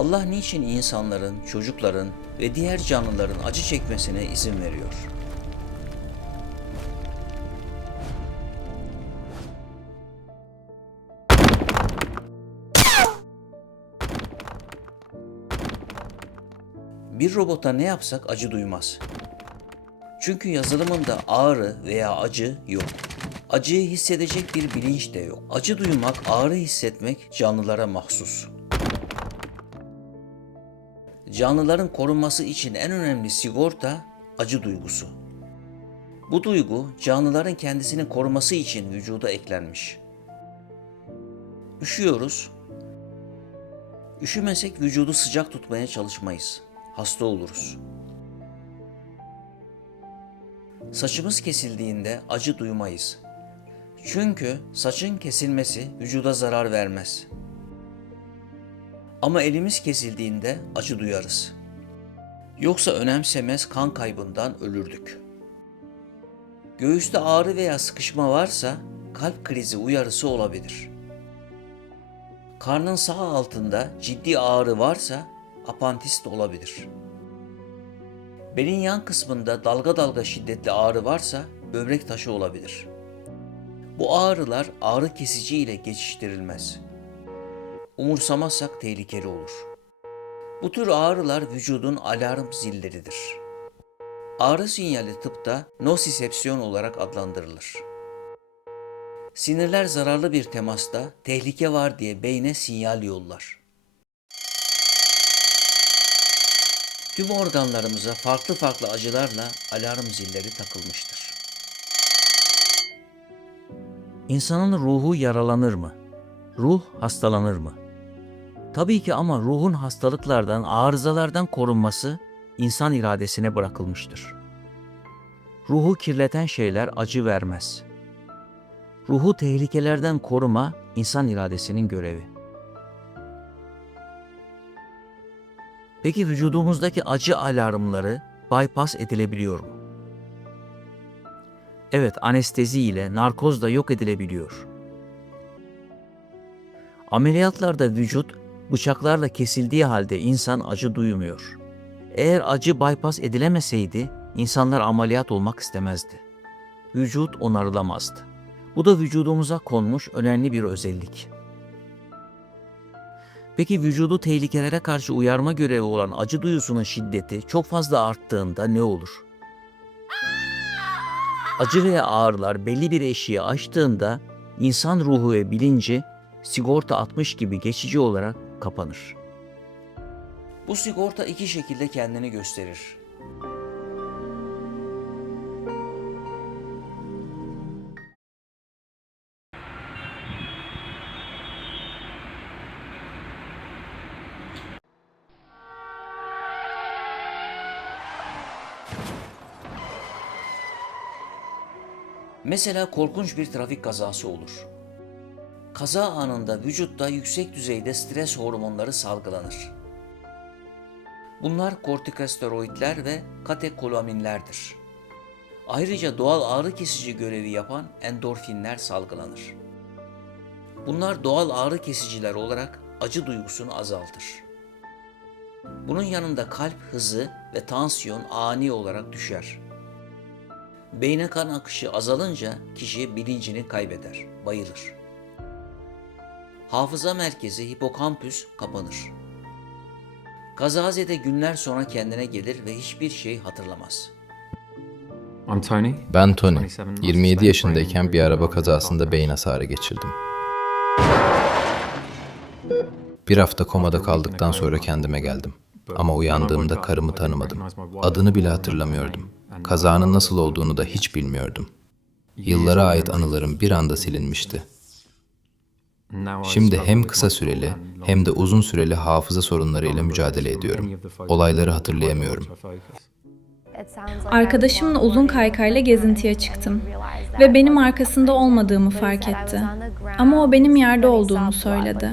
Allah niçin insanların, çocukların ve diğer canlıların acı çekmesine izin veriyor? Bir robota ne yapsak acı duymaz. Çünkü yazılımında ağrı veya acı yok. Acıyı hissedecek bir bilinç de yok. Acı duymak, ağrı hissetmek canlılara mahsus. Canlıların korunması için en önemli sigorta acı duygusu. Bu duygu canlıların kendisini koruması için vücuda eklenmiş. Üşüyoruz. Üşümesek vücudu sıcak tutmaya çalışmayız. Hasta oluruz. Saçımız kesildiğinde acı duymayız. Çünkü saçın kesilmesi vücuda zarar vermez. Ama elimiz kesildiğinde acı duyarız. Yoksa önemsemez kan kaybından ölürdük. Göğüste ağrı veya sıkışma varsa kalp krizi uyarısı olabilir. Karnın sağ altında ciddi ağrı varsa apantist olabilir. Belin yan kısmında dalga dalga şiddetli ağrı varsa böbrek taşı olabilir. Bu ağrılar ağrı kesici ile geçiştirilmez. Umursamazsak tehlikeli olur. Bu tür ağrılar vücudun alarm zilleridir. Ağrı sinyali tıpta nosisepsiyon olarak adlandırılır. Sinirler zararlı bir temasta tehlike var diye beyne sinyal yollar. Tüm organlarımıza farklı farklı acılarla alarm zilleri takılmıştır. İnsanın ruhu yaralanır mı? Ruh hastalanır mı? Tabii ki, ama ruhun hastalıklardan, arızalardan korunması insan iradesine bırakılmıştır. Ruhu kirleten şeyler acı vermez. Ruhu tehlikelerden koruma insan iradesinin görevi. Peki vücudumuzdaki acı alarmları bypass edilebiliyor mu? Evet, anestezi ile, narkozla yok edilebiliyor. Ameliyatlarda vücut bıçaklarla kesildiği halde insan acı duymuyor. Eğer acı bypass edilemeseydi insanlar ameliyat olmak istemezdi. Vücut onarılamazdı. Bu da vücudumuza konmuş önemli bir özellik. Peki vücudu tehlikelere karşı uyarma görevi olan acı duyusunun şiddeti çok fazla arttığında ne olur? Acı veya ağrılar belli bir eşiği aştığında insan ruhu ve bilinci sigorta atmış gibi geçici olarak kapanır. Bu sigorta iki şekilde kendini gösterir. Mesela korkunç bir trafik kazası olur. Kaza anında vücutta yüksek düzeyde stres hormonları salgılanır. Bunlar kortikosteroidler ve katekolaminlerdir. Ayrıca doğal ağrı kesici görevi yapan endorfinler salgılanır. Bunlar doğal ağrı kesiciler olarak acı duygusunu azaltır. Bunun yanında kalp hızı ve tansiyon ani olarak düşer. Beyne kan akışı azalınca kişi bilincini kaybeder, bayılır. Hafıza merkezi hipokampüs kapanır. Kazazede günler sonra kendine gelir ve hiçbir şey hatırlamaz. Ben Tony. 27 yaşındayken bir araba kazasında beyin hasarı geçirdim. Bir hafta komada kaldıktan sonra kendime geldim. Ama uyandığımda karımı tanımadım. Adını bile hatırlamıyordum. Kazanın nasıl olduğunu da hiç bilmiyordum. Yıllara ait anılarım bir anda silinmişti. Şimdi hem kısa süreli hem de uzun süreli hafıza sorunlarıyla mücadele ediyorum. Olayları hatırlayamıyorum. Arkadaşımla uzun kaykayla gezintiye çıktım ve benim arkasında olmadığımı fark etti. Ama o benim yerde olduğumu söyledi.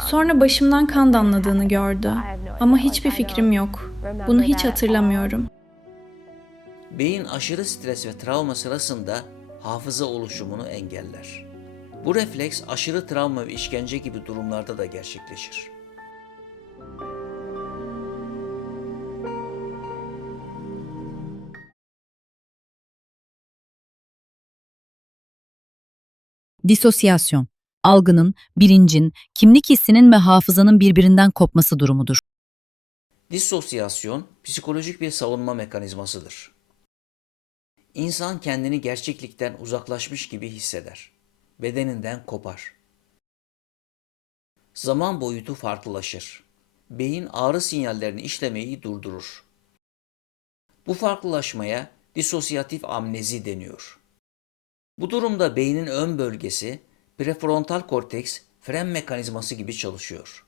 Sonra başımdan kan damladığını gördü. Ama hiçbir fikrim yok. Bunu hiç hatırlamıyorum. Beyin aşırı stres ve travma sırasında hafıza oluşumunu engeller. Bu refleks aşırı travma ve işkence gibi durumlarda da gerçekleşir. Disosyasyon, algının, bilincin, kimlik hissinin ve hafızanın birbirinden kopması durumudur. Disosyasyon psikolojik bir savunma mekanizmasıdır. İnsan kendini gerçeklikten uzaklaşmış gibi hisseder. Bedeninden kopar. Zaman boyutu farklılaşır. Beyin ağrı sinyallerini işlemeyi durdurur. Bu farklılaşmaya disosyatif amnezi deniyor. Bu durumda beynin ön bölgesi, prefrontal korteks, fren mekanizması gibi çalışıyor.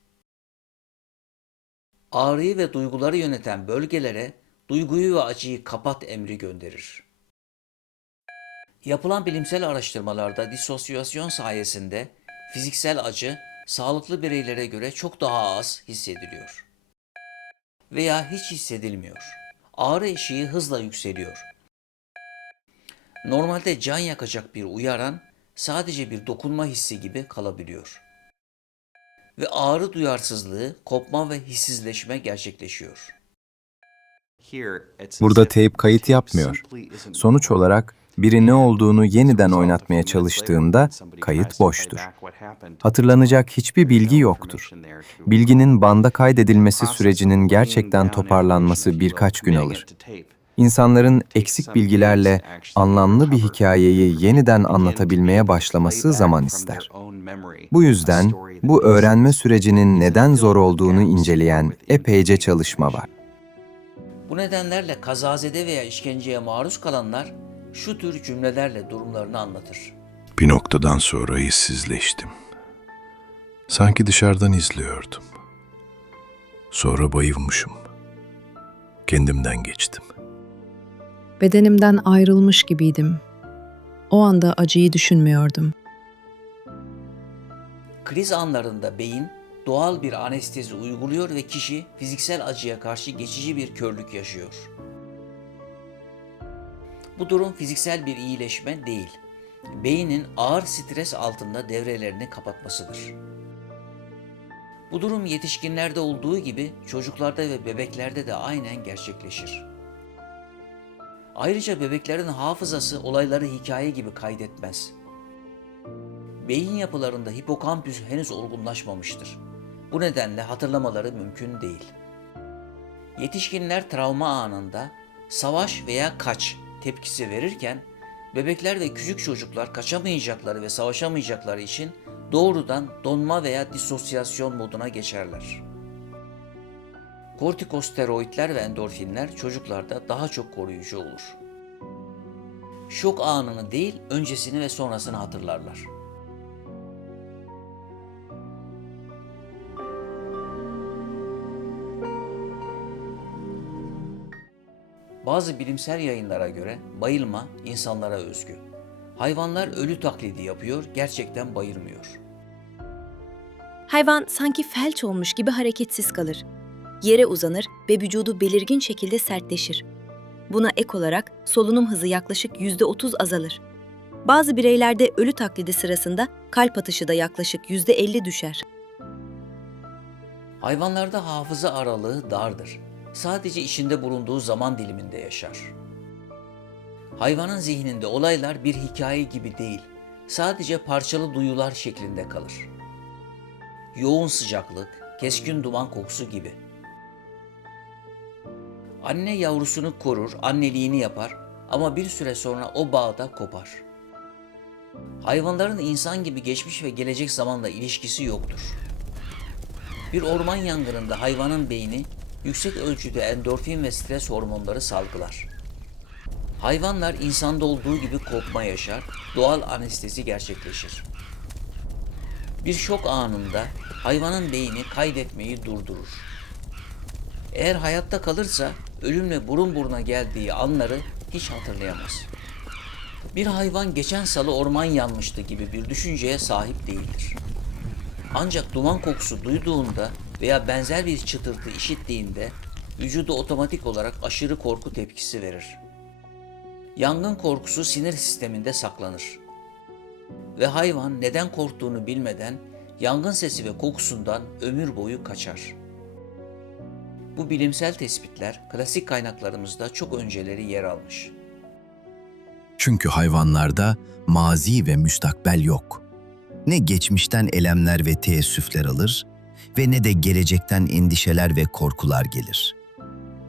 Ağrıyı ve duyguları yöneten bölgelere duyguyu ve acıyı kapat emri gönderir. Yapılan bilimsel araştırmalarda disosyasyon sayesinde fiziksel acı sağlıklı bireylere göre çok daha az hissediliyor. Veya hiç hissedilmiyor. Ağrı eşiği hızla yükseliyor. Normalde can yakacak bir uyaran sadece bir dokunma hissi gibi kalabiliyor. Ve ağrı duyarsızlığı, kopma ve hissizleşme gerçekleşiyor. Burada teyp kayıt yapmıyor. Sonuç olarak biri ne olduğunu yeniden oynatmaya çalıştığında kayıt boştur. Hatırlanacak hiçbir bilgi yoktur. Bilginin banda kaydedilmesi sürecinin gerçekten toparlanması birkaç gün alır. İnsanların eksik bilgilerle anlamlı bir hikayeyi yeniden anlatabilmeye başlaması zaman ister. Bu yüzden bu öğrenme sürecinin neden zor olduğunu inceleyen epeyce çalışma var. Bu nedenlerle kazazede veya işkenceye maruz kalanlar şu tür cümlelerle durumlarını anlatır. Bir noktadan sonra hissizleştim. Sanki dışarıdan izliyordum. Sonra bayılmışım. Kendimden geçtim. Bedenimden ayrılmış gibiydim. O anda acıyı düşünmüyordum. Kriz anlarında beyin doğal bir anestezi uyguluyor ve kişi fiziksel acıya karşı geçici bir körlük yaşıyor. Bu durum fiziksel bir iyileşme değil, beynin ağır stres altında devrelerini kapatmasıdır. Bu durum yetişkinlerde olduğu gibi çocuklarda ve bebeklerde de aynen gerçekleşir. Ayrıca bebeklerin hafızası olayları hikaye gibi kaydetmez. Beyin yapılarında hipokampüs henüz olgunlaşmamıştır. Bu nedenle hatırlamaları mümkün değil. Yetişkinler travma anında savaş veya kaç tepkisi verirken bebekler ve küçük çocuklar kaçamayacakları ve savaşamayacakları için doğrudan donma veya disosyasyon moduna geçerler. Kortikosteroidler ve endorfinler çocuklarda daha çok koruyucu olur. Şok anını değil, öncesini ve sonrasını hatırlarlar. Bazı bilimsel yayınlara göre bayılma insanlara özgü. Hayvanlar ölü taklidi yapıyor, gerçekten bayılmıyor. Hayvan sanki felç olmuş gibi hareketsiz kalır. Yere uzanır ve vücudu belirgin şekilde sertleşir. Buna ek olarak solunum hızı yaklaşık %30 azalır. Bazı bireylerde ölü taklidi sırasında kalp atışı da yaklaşık %50 düşer. Hayvanlarda hafıza aralığı dardır. Sadece içinde bulunduğu zaman diliminde yaşar. Hayvanın zihninde olaylar bir hikaye gibi değil, sadece parçalı duyular şeklinde kalır. Yoğun sıcaklık, keskin duman kokusu gibi. Anne yavrusunu korur, anneliğini yapar ama bir süre sonra o bağda kopar. Hayvanların insan gibi geçmiş ve gelecek zamanla ilişkisi yoktur. Bir orman yangınında hayvanın beyni yüksek ölçüde endorfin ve stres hormonları salgılar. Hayvanlar insanda olduğu gibi kopma yaşar, doğal anestezi gerçekleşir. Bir şok anında hayvanın beyni kaydetmeyi durdurur. Eğer hayatta kalırsa ölümle burun buruna geldiği anları hiç hatırlayamaz. Bir hayvan geçen salı orman yanmıştı gibi bir düşünceye sahip değildir. Ancak duman kokusu duyduğunda veya benzer bir çıtırtı işittiğinde vücudu otomatik olarak aşırı korku tepkisi verir. Yangın korkusu sinir sisteminde saklanır. Ve hayvan neden korktuğunu bilmeden yangın sesi ve kokusundan ömür boyu kaçar. Bu bilimsel tespitler klasik kaynaklarımızda çok önceleri yer almış. Çünkü hayvanlarda mazi ve müstakbel yok. Ne geçmişten elemler ve teessüfler alır ve ne de gelecekten endişeler ve korkular gelir.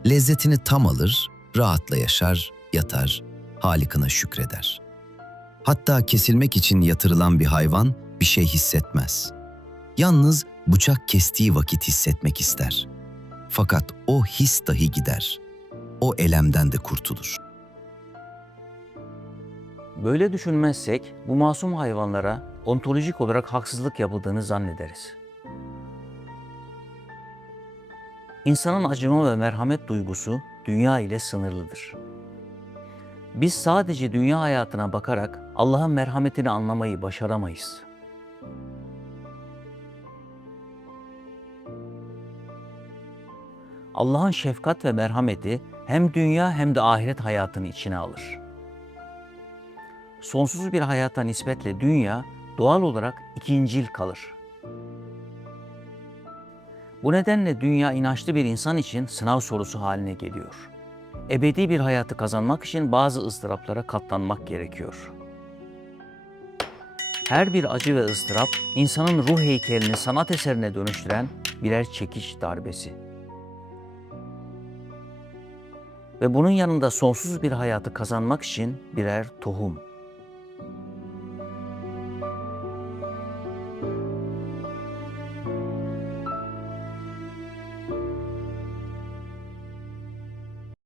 Lezzetini tam alır, rahatla yaşar, yatar, Halık'ına şükreder. Hatta kesilmek için yatırılan bir hayvan bir şey hissetmez. Yalnız bıçak kestiği vakit hissetmek ister. Fakat o his dahi gider. O elemden de kurtulur. Böyle düşünmezsek bu masum hayvanlara ontolojik olarak haksızlık yapıldığını zannederiz. İnsanın acıma ve merhamet duygusu dünya ile sınırlıdır. Biz sadece dünya hayatına bakarak Allah'ın merhametini anlamayı başaramayız. Allah'ın şefkat ve merhameti hem dünya hem de ahiret hayatını içine alır. Sonsuz bir hayata nispetle dünya doğal olarak ikincil kalır. Bu nedenle dünya inançlı bir insan için sınav sorusu haline geliyor. Ebedi bir hayatı kazanmak için bazı ızdıraplara katlanmak gerekiyor. Her bir acı ve ızdırap, insanın ruh heykelini sanat eserine dönüştüren birer çekiç darbesi. Ve bunun yanında sonsuz bir hayatı kazanmak için birer tohum.